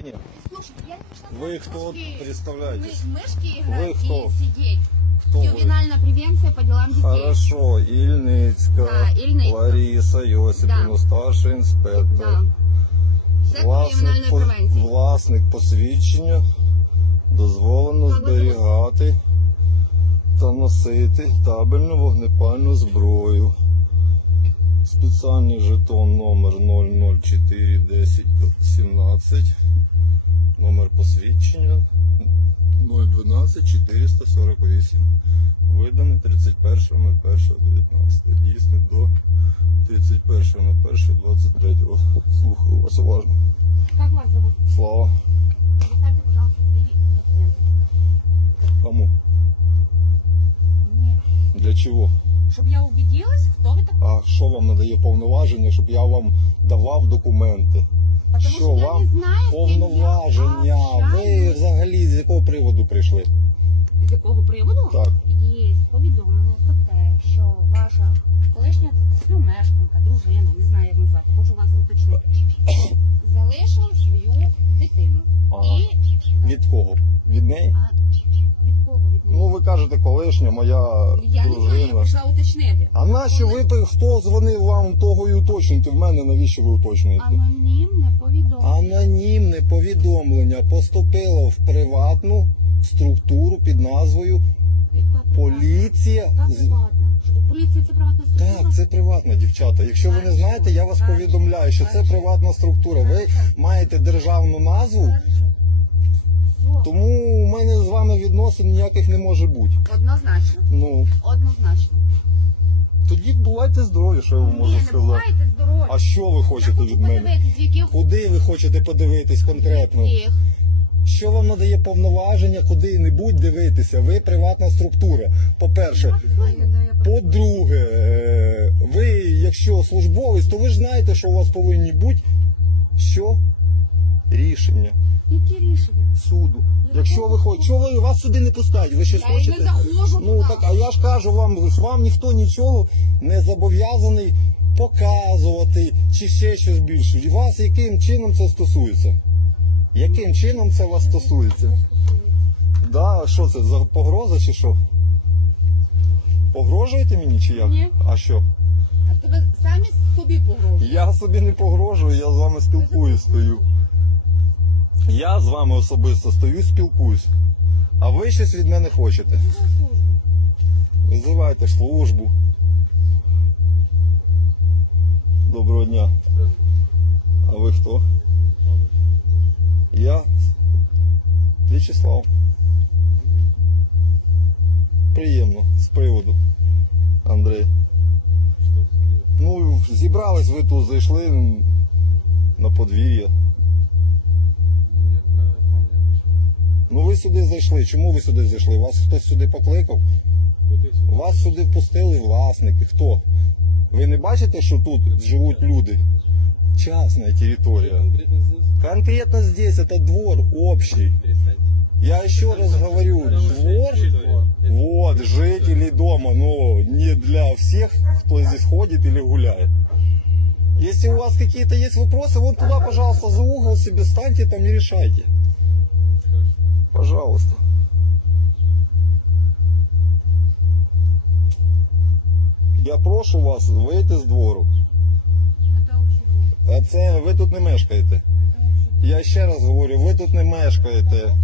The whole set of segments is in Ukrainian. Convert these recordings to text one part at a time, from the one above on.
удостоверение. Слушай, я не пришла Вы в кто? мышки- Представляетесь. мы- мышки играть Вы кто? и сидеть. Кто вы? Ювенальная превенция по делам детей. Хорошо, Ільницька, Да, Ільницька. Лариса Йосипівна, Да. старший інспектор. Да. Це по Власник, ювенальної по- превенції. власник посвідчення дозволено Так, ви зберігати та носити табельну вогнепальну зброю. Спеціальний жетон номер 0041017. Номер посвідчення 012 448. Виданий 31.01.19. Дійсний до 31.01.23. Слухаю вас уважно. Как вас зовут? Слава. Представьте, пожалуйста, свои документы. Кому? Мне. Для чого? Чтобы я убедилась, кто вы такой. А що вам надає повноваження, щоб я вам давав документи? Що вам знаю, повноваження? Ви взагалі з якого приводу прийшли? З якого приводу? Так. Є повідомлення про те, що ваша колишня співмешканка, дружина, не знаю як назвати, хочу вас уточнити, залишила свою дитину. Ага. І Від кого? Від неї? а, від кого від неї? Ви кажете, колишня моя я не знаю, я дружина. прийшла уточнити. А нащо ви хто дзвонив вам того і уточнюєте? В мене навіщо ви уточнюєте? Анонімне повідомлення. Анонімне повідомлення поступило в приватну структуру під назвою Яка приватна? Поліція. З- приватна? Що, Поліція це приватна структура? Так, це приватна дівчата. Якщо ви не знаєте, я вас повідомляю, що це приватна структура. Ви маєте державну назву. Тому у мене з вами відносин ніяких не може бути. Однозначно. Ну Однозначно. тоді бувайте здорові, що я вам можу Ні, не сказати. бувайте здорові. А що ви Я хочете хочу від мене? подивитись, в яких Куди ви хочете подивитись конкретно? яких. Що вам надає повноваження куди-небудь дивитися? Ви приватна структура. По-перше, по-друге, е, ви, якщо службовець, то ви ж знаєте, що у вас повинні бути що? Рішення Які рішення? суду. Якщо ви хочете, що ви вас сюди не пускають? Ви щось Я й не хочете? заходжу Ну туди. так, а я ж кажу вам, вам ніхто нічого не зобов'язаний показувати чи ще щось більше. І Вас яким чином це стосується? Яким чином це вас стосується? Да, що це за погроза чи що? Погрожуєте мені чи як? Ні. А що? А тебе самі собі погрожують. Я собі не погрожую, я з вами спілкуюсь, стою. Я з вами особисто стою, спілкуюсь. А ви щось від мене хочете? Визивайте службу. Доброго дня. А ви хто? Я В'ячеслав. Приємно, з приводу. Андрій. Ну, зібрались ви тут, зайшли на подвір'я. Ви сюди зайшли. Чому ви сюди зайшли? Вас хтось сюди покликав? Вас сюди пустили власники. Хто? Ви не бачите, що тут живуть люди? Частна територія. Конкретно здесь это двор общий. Я еще раз говорю, двор, вот, жители дома, но не для всех, кто здесь ходит или гуляет. Если у вас какие-то есть вопросы, вон туда, пожалуйста, за угол себе станьте там и решайте. Пожалуйста. Я прошу вас вийти з двору. А це ви тут не мешкаєте. Я ще раз говорю, ви тут не мешкаєте.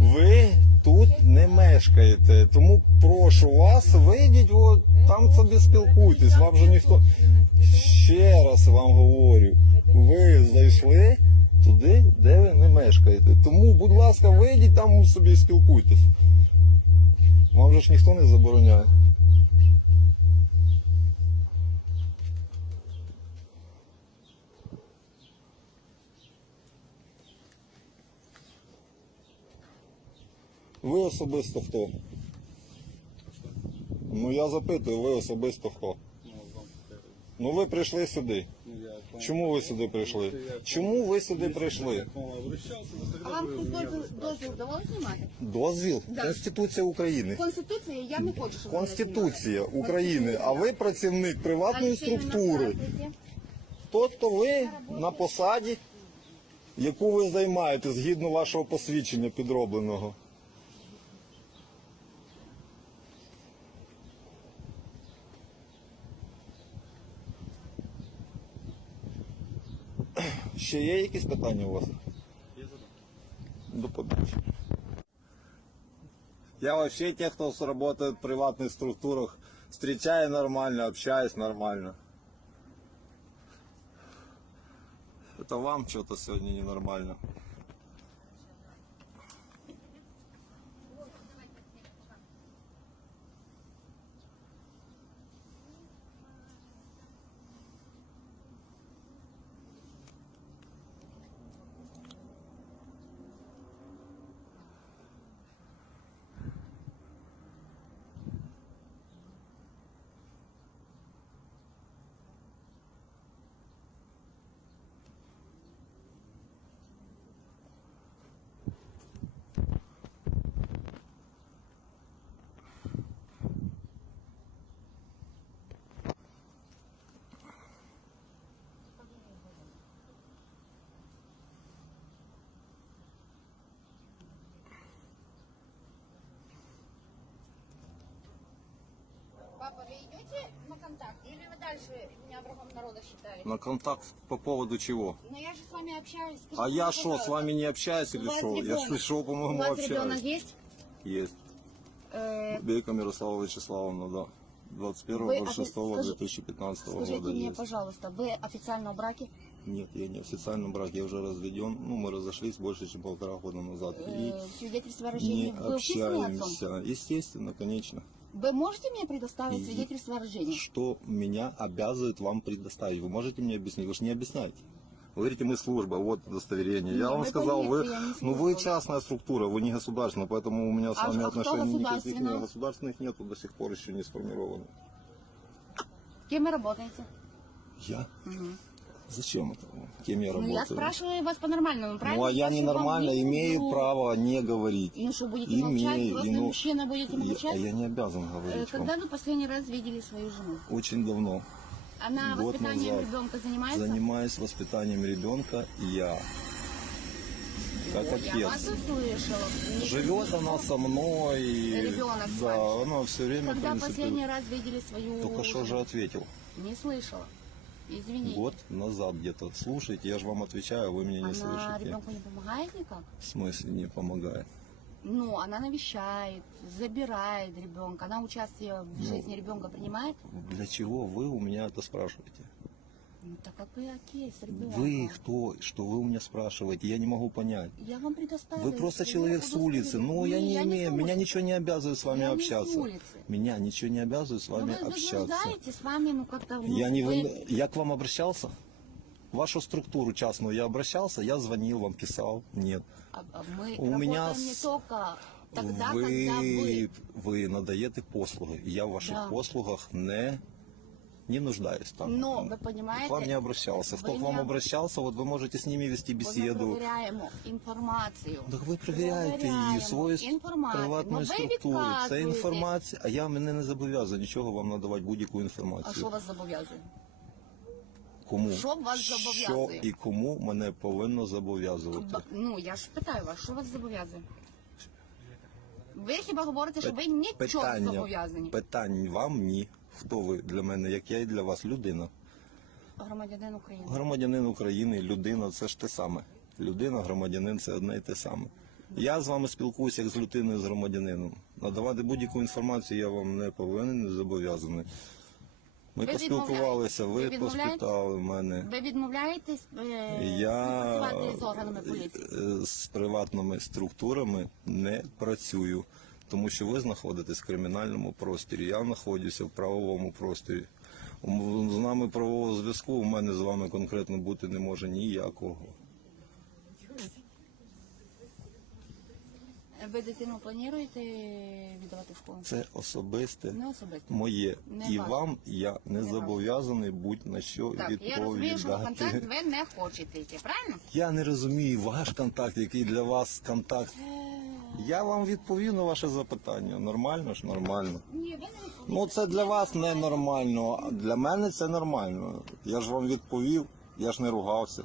Ви тут не мешкаєте. Тому прошу вас, вийдіть, от, там собі спілкуйтесь. Вам же ніхто. Ще раз вам говорю, ви зайшли мешкаєте. Тому, будь ласка, вийдіть там собі спілкуйтесь. Вам же ж ніхто не забороняє. Ви особисто хто? Ну я запитую, ви особисто хто? Ну ви прийшли сюди. Чому ви сюди прийшли? Чому ви сюди прийшли? А вам хтось дозвіл, дозвіл давали знімати? Дозвіл? Да. Конституція України. Конституція, я не хочу, щоб Конституція. України, а ви працівник приватної структури. Тобто ви на посаді яку ви займаєте згідно вашого посвідчення підробленого. Ще є якісь питання у вас? До побачення. Я вообще тех, кто работает в приватных структурах, встречаю нормально, общаюсь нормально. Это вам что-то сегодня ненормально. Папа, вы идете на контакт? Или вы дальше меня врагом народа считаете? На контакт по поводу чего? Но я же с вами общаюсь. Скажите А я что, с вами не общаюсь у или что? Я ребенок- пришел, У по-моему, вас ребенок общаюсь. есть? Есть. Э, Бейка Мирослава Вячеславовна, да. Вы офи- 21.06.2015 Скажите года мне, есть. пожалуйста, вы официально в браке? Нет, я не официальный брак, я уже разведен. Ну, мы разошлись больше, чем полтора года назад. И Э, свидетельство о рождении. не Вы общаемся. Естественно, конечно. Вы можете мне предоставить свидетельство о рождении? Что меня обязывает вам предоставить? Вы можете мне объяснить? Вы же не объясняете. Вы говорите, мы служба, вот удостоверение. Не, я вам сказал, вы, полиция, не ну вы частная структура, вы не государственная, поэтому у меня с А вами кто отношений никаких нет. Государственных нету до сих пор еще не сформировано. Кем вы работаете? Я? Зачем это? Кем я Ну, работаю? я спрашиваю вас по-нормальному, правильно? Ну, а я ненормально ну, имею ну, право не говорить. Ну что, будете молчать? Имею, и ну- мужчина будете Я- молчать? а я не обязан Э, говорить Когда вам. вы последний раз видели свою жену? Очень давно. Она Год воспитанием назад. ребенка занимается? Занимаюсь воспитанием ребенка я. Как Вот, Я вас отец. услышала. Не- Живет она со мной. Ребенок Да, она все время, Когда последний раз видели свою Только что же ответил. Не слышала. Извините. Год назад где-то. Слушайте, я же вам отвечаю, а вы меня не Она слышите. ребенку не помогает никак? В смысле не помогает? Ну, она навещает, забирает ребенка, она участие в Ну. жизни ребенка принимает. Для чего вы у меня это спрашиваете? Ну, так как вы. Вы кто? Что вы у меня спрашиваете? Я не могу понять. Я вам предоставила. Вы просто человек с улицы. Ну, я не с имею, меня ничего не обязывает с вами Я не общаться. улицы. Меня ничего не обязывает с Ну, вами вы общаться. заблуждаете, с вами, ну, как-то... ну, Я не вы- вы... Я к вам обращался? Вашу структуру частную я обращался, я звонил вам, писал. Нет. А- а Мы У меня не только тогда, ви, когда вы... ви надаєте послуги. Я в ваших Да. послугах не, не нуждаюсь там. Но, вы понимаете, К вам не обращался. вы Кто к не вам об- обращался, вот вы можете с ними вести Ми беседу. перевіряємо інформацію. Так ви перевіряєте її Перевіряємо свою інформацію. приватну Ну, ви структуру. Це відказуєте. інформація, а я мене не зобов'язую нічого вам надавати будь-яку А інформацію. що вас зобов'язує? Кому? що вас Що зобов'язує? і кому мене повинно зобов'язувати? Б- Ну, я ж питаю вас, що вас зобов'язує? Ви хіба говорите, що ви нічого не зобов'язані? питань вам ні. Хто ви для мене, як я і для вас, людина. Громадянин України. Громадянин України, людина це ж те саме. Людина, громадянин це одне і те саме. Я з вами спілкуюся як з людиною, з громадянином. Надавати будь-яку інформацію я вам не повинен, не зобов'язаний. Ми Ви поспілкувалися, ви? Ви поспитали мене. Ви відмовляєтесь е, Я працювати з органами поліції? е, з приватними структурами не працюю, тому що ви знаходитесь в кримінальному просторі. Я знаходжуся в правовому просторі. З нами правового зв'язку у мене з вами конкретно бути не може ніякого. Ви дитину плануєте віддавати в школу? Це особисте Не особисто. моє. Не І ваше. вам я не Не зобов'язаний будь на що Так, я розумію, що контакт ви не хочете йти, правильно? Я не розумію ваш контакт, який для вас контакт. Я вам відповів на ваше запитання. Нормально ж? Нормально. Ні, ви не відповідаєте. Ну це для вас не нормально, а для мене це нормально. Я ж вам відповів, я ж не ругався.